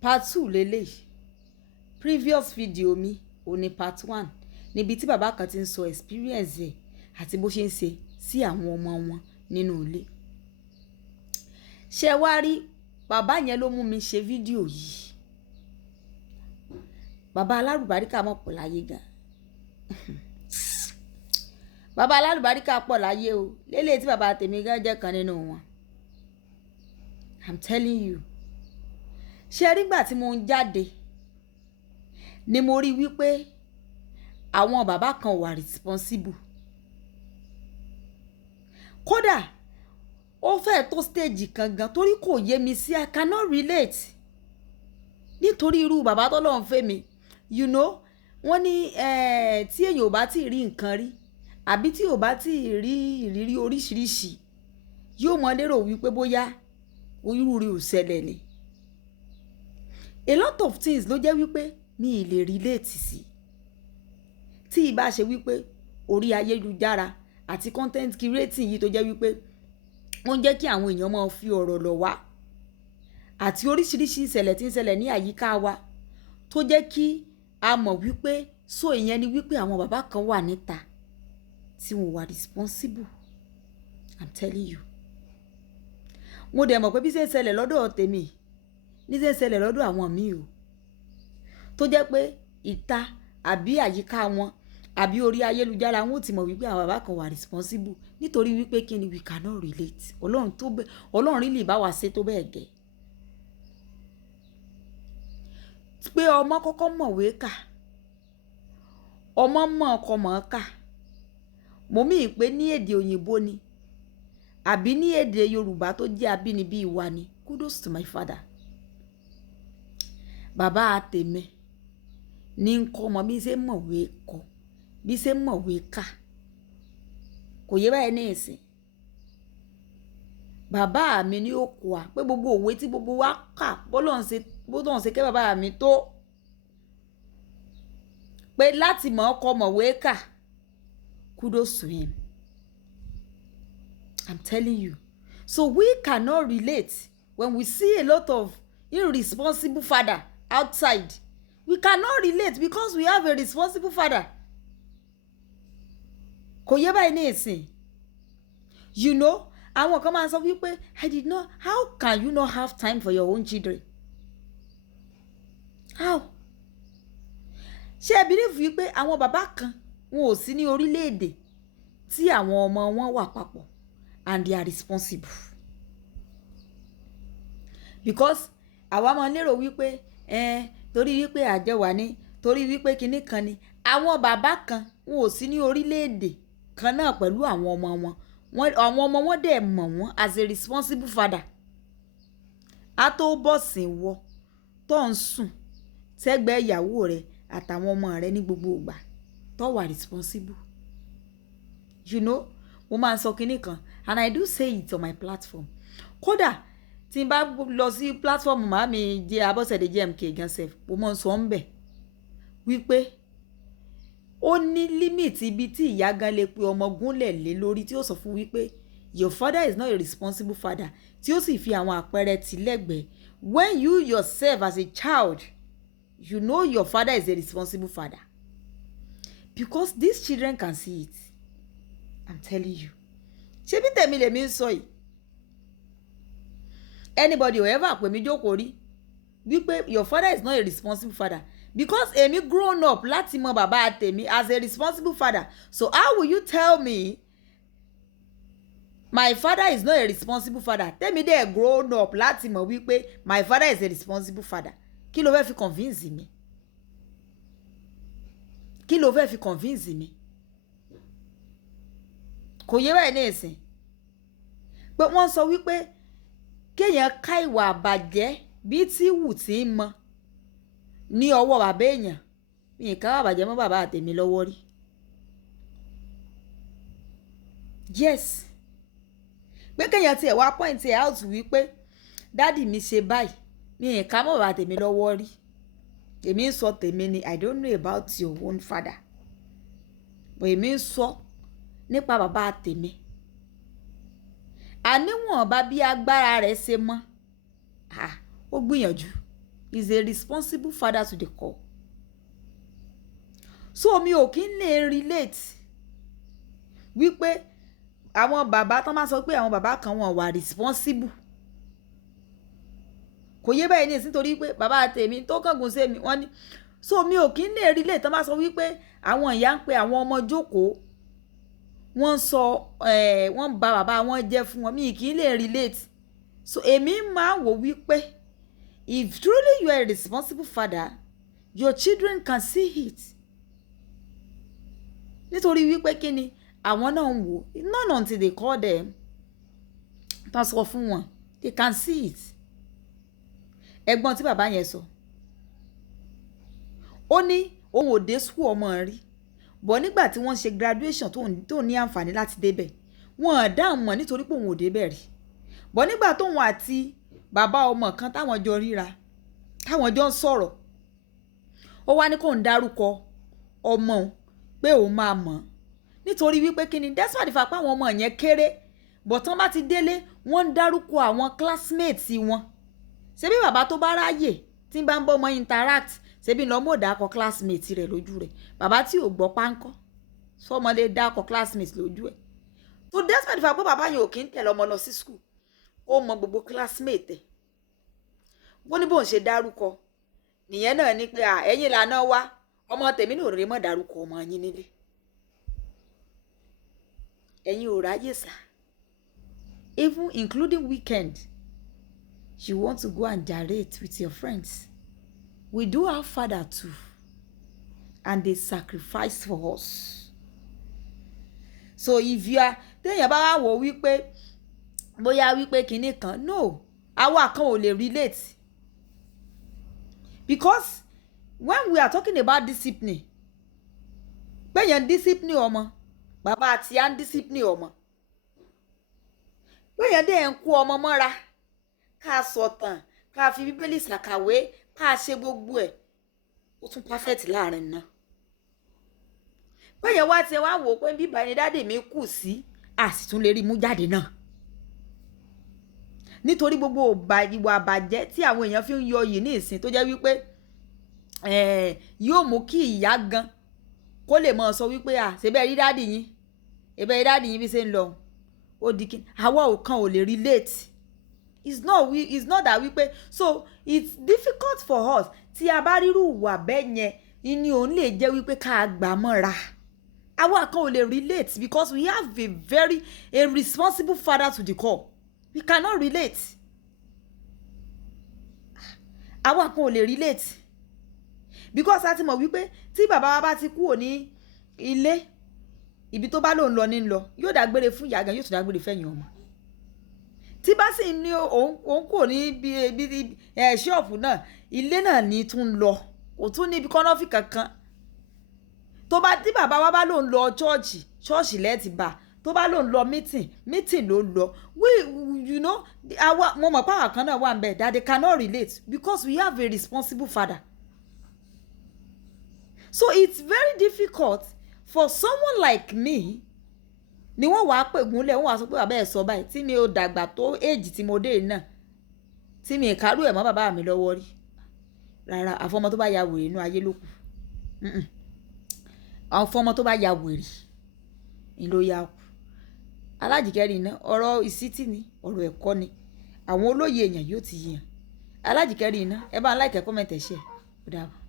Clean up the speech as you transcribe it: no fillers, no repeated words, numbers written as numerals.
part 2 lélẹ́yìí. Previous video mi ò ní part 1 níbi tí bàbá kan ti ń sọ experience ẹ̀ àti bó ṣe ń ṣe sí àwọn ọmọ wọn nínú ilé. Ṣé wá rí bàbá yẹn ló mú mi ṣe fídíò yìí. Bàbá alálùbáríkà mọ̀ pọ̀ láyé gan. Bàbá alálùbáríkà pọ̀ láyé o. Lélẹ̀ tí bàbá tèmi gan jẹ́ kan nínú wọn. I'm telling you. Ṣé rí gbà tí mo ń jáde ni mo rí wípé àwọn bàbá kan wà responsible. Kódà ó fẹ́ tó stage kan gan torí kò yé mi sí I cannot relate. Nítorí irú bàbá t'Ọlọ́run fẹ́ mi, you know, wọ́n ní tí èèyàn ò bá tí rí nǹkan rí àbí tí ò bá tí rí ìrírí oríṣiríṣi yóò mọ lérò wípé bóyá irú rí ò ṣẹlẹ̀ ni. A lot of things ló jẹ́ wípé mi ì lè relate sí. Tí ìbá ṣe wípé orí ayélujára àti content creating yìí tó jẹ́ wípé wọ́n jẹ́ kí àwọn èèyàn máa fi ọ̀rọ̀ lọ̀ wá àti oríṣiríṣi ìṣẹ̀lẹ̀ tí ń ṣẹlẹ̀ ní àyíká wa tó jẹ́ kí a mọ̀ wípé so ìyẹn ni wípé àwọn bàbá kan wà níta tí wọ́n wà responsible. I'm telling you. Mo dẹ̀ mọ̀ pé bí ṣe ń ṣẹlẹ̀ lọ́dọ̀ tèmi ní ṣe ń ṣẹlẹ̀ lọ́dọ̀ àwọn míì o tó jẹ́ pé ìta àbí àyíká wọn àbí orí ayélujára wọn ò ti mọ̀ wípé àwọn bàbá kan wà responsible nítorí wípé kí ni we cannot relate. Ọlọ́run rí lè bá wa ṣe tó bẹ́ẹ̀ gẹ́. Pé ọmọ kọ́kọ́ mọ̀wé kà ọmọ mọ̀ ọkọ mọ̀ kà mo mí pé ní èdè òyìnbó ni àbí ní èdè Yorùbá tó jẹ́ abínibí wa ni. Kudos to my father. Bàbá àtèmi ní ń kọ́ ọmọ bí ṣe mọ̀wé kọ bí ṣe mọ̀wé kà kò yé báyìí ní ìsìn. Bàbá mi ní ó kọ́ wa pé gbogbo òwe tí gbogbo wa kà bọ́lọ́run ṣe kẹ́ bàbá mi tó pé láti mọ̀ ọkọ mọ̀wé kà. Kudos to him. I'm telling you. So we cannot relate when we see a lot of irresponsible father outside. We cannot relate because we have a responsible father. Kò yé báyìí ní ìsìn. You know, àwọn kan máa ń sọ wípé how can you not have time for your own children? How? Ṣé ẹ believe wípé àwọn bàbá kan wọn ò sí ní orílẹ̀-èdè tí àwọn ọmọ wọn wà papọ̀ and they are responsible? Because àwa máa lérò wípé torí wípé àjọ wà ní torí wípé kinní kan ni àwọn bàbá kan wọn ò sí ní orílẹ̀-èdè kan náà pẹ̀lú àwọn ọmọ wọn àwọn ọmọ wọn dẹ̀ mọ̀ wọ́n as a responsible father. A tó bọ̀sìn wọ tó ń sùn tẹ́gbẹ́ ìyàwó rẹ̀ àtàwọn ọmọ rẹ̀ ní gbogbo ìgbà tó wà responsible. You know, mo máa ń sọ kinní kan and I do say it on my platform. Kódà tí n bá lọ sí platform màmí jẹ́ Abọ́sẹ̀dé GMK gan sef mo máa ń sọ ń bẹ̀ wípé ó ní limit ibi tí ìyá gan lè pe ọmọ gúnlẹ̀ lé lórí tí ó sọ fún wípé your father is not a responsible father tí ó sì fi àwọn àpẹẹrẹ tì lẹ́gbẹ̀ẹ́. When you yourself as a child you know your father is a responsible father because these children can see it. I'm telling you. Ṣé bí tèmi lèmi ń sọ yìí? Anybody will ever pè mí jókòó rí wípé your father is not a responsible father because èmi grown up láti mọ bàbá tèmi as a responsible father. So how will you tell me my father is not a responsible father? Tèmi dẹ̀ grown up láti mọ wípé my father is a responsible father. Kí ló fẹ́ fi convince mi? Kí ló fẹ́ fi convince mi? Kò yé báyìí ní ìsìn. Pé wọ́n sọ wípé kéèyàn ká ìwà àbàjẹ́ bí tí wù tí ń mọ ní ọwọ́ bàbá èèyàn. Mi ì ká àbàjẹ́ mọ́ bàbá àtèmi lọ́wọ́ rí. Yes. Pé kéèyàn tiẹ̀ wá point out wípé dádì mi ṣe báyìí. Mi ì ká mọ́ bàbá àtèmi lọ́wọ́ rí. Èmi ń sọ tèmi ni I don't know about your own father. But èmi ń sọ nípa bàbá àtèmi. Àníwọ̀n bá bí agbára rẹ̀ ṣe mọ́. Ó gbìyànjú. is a responsible father to the core. So mi ò kí ń lè relate wípé àwọn bàbá tán máa sọ pé àwọn bàbá kan wọn wà responsible. Kò yé báyìí ní ìsìn torí pé bàbá tèmi tó kángun sí mi wọ́n ní. So mi ò kí ń lè relate tán máa sọ wípé àwọn ìyá ń pe àwọn ọmọ jókòó wọ́n sọ wọ́n bà bàbá wọn jẹ́ fún wọn, mi kì í lè relate. So èmi máa wò wípé if truly you are a responsible father, your children can see it. Nítorí wípé kí ni àwọn náà ń wò, not until they call them tán sọ fún wọn, they can see it. Ẹ̀gbọ́n tí bàbá yẹn sọ ó ní òun ò dé school ọmọ rí, bọ̀ nígbà tí wọ́n ṣe graduation tó ní àǹfààní láti débẹ̀ wọn ò dáhùn mọ̀ nítorí pé òun ò débẹ̀ rí. Bọ̀ nígbà tóun àti bàbá ọmọ kan táwọn jọ ríra táwọn jọ ń sọ̀rọ̀ ó wá ní kóun dárúkọ ọmọ òun pé òun máa mọ̀ nítorí wípé kí ni despite the fact pé àwọn ọmọ yẹn kéré bọ̀ tán bá ti délé wọ́n ń dárúkọ àwọn classmates wọn. Ṣebí bàbá tó bá ráyè tí ń bá ń bọ́ ọmọ interact ṣebí lọ́ mọ̀ dákọ̀ classmate rẹ̀ lójú rẹ̀. Bàbá tí ò gbọ́ páńkọ́ sọmọdé dákọ̀ classmate lójú ẹ̀. So despite the fact pé bàbá yẹn ò kí ń tẹ̀lé ọmọ lọ sí school ó mọ gbogbo classmate ẹ̀. Wọ́n ní bóun ṣe dárúkọ nìyẹn náà ní pé ẹ̀yin lànà wá ọmọ tèmi náà rèé mọ̀ dárúkọ ọmọ yín nílé. Ẹ̀yin ò ráyè sá. Even including weekend you want to go and gyrate with your friends. We do have father too, and they sacrifice for us. So if you are téèyàn bá wá wò wípé bóyá wípé kinní kan, no, àwa kan ò lè relate. Because when we are talking about discipline, péyàn discipline ọmọ, bàbá àti à ń discipline ọmọ. Péyàn dé ń kó ọmọ mọ́ra, ká sọ̀tàn, ká fi bíbélì ṣàkàwé, ká ṣe gbogbo ẹ̀, ó tún perfect láàrin náà. Péyàn wá ti wá wò pé bíbá ni dáàdì mi kù sí, a sì tún lè rí mú jáde náà. Nítorí gbogbo ìwà àbàjẹ́ tí àwọn èèyàn fi ń yọ yìí ní ìsìn tó jẹ́ wípé yóò mú kí ìyá gan kó lè mọ̀ sọ wípé ṣebẹ́ rí dáàdì yín, ẹbẹ́ rí dáàdì yín bí ṣe ń lọ ó di kí àwa ò kan ò lè relate. It's not that wípé so it's difficult for us tí a bá rírú ìwà bẹ́ẹ̀ yẹn ni òun lè jẹ́ wípé ká gbà mọ́ra. Àwa kan ò lè relate because we have a responsible father to the core. We cannot relate. Àwa kan ò lè relate because a ti mọ̀ wípé tí bàbá wa bá ti kúrò ní ilé ibi tó bá lòun lọ ní lọ yóò dágbére fún ìyá gan yóò tún dágbére fẹ́yìn ọmọ. Tí bá sì ní òun kò ní bí ṣọ́ọ̀pù náà ilé náà ní tún lọ kò tún níbi kọ́nọ́fì kankan. Tí bàbá wa bá lòun lọ ṣọ́ọ̀ṣì lẹ́ẹ̀tì bá tó bá lòun lọ meeting ló lọ. Mo mọ̀ pàwọn kan náà wà ń bẹ̀ that they cannot relate because we have a responsible father. So it's very difficult for someone like me ni wọ́n wàá pè gúnlẹ̀ wọ́n wàá sọ pé bàbá ẹ̀ sọ báyìí tí mi ò dàgbà tó èjì tí mo dé náà tí mi ìkárú ẹ̀ mọ́ bàbá mi lọ́wọ́ rí rárá. Àfọmọ tó bá ya wèrè inú ayé ló kù. Àfọmọ tó bá ya wèrè ni ló yá kù. Alájìkẹ́rì iná ọ̀rọ̀ ìsítí ni ọ̀rọ̀ ẹ̀kọ́ ni àwọn olóye èèyàn yóò ti yàn. Alájìkẹ́rì iná ẹ bá ń like comment ẹ share ó dàbọ̀.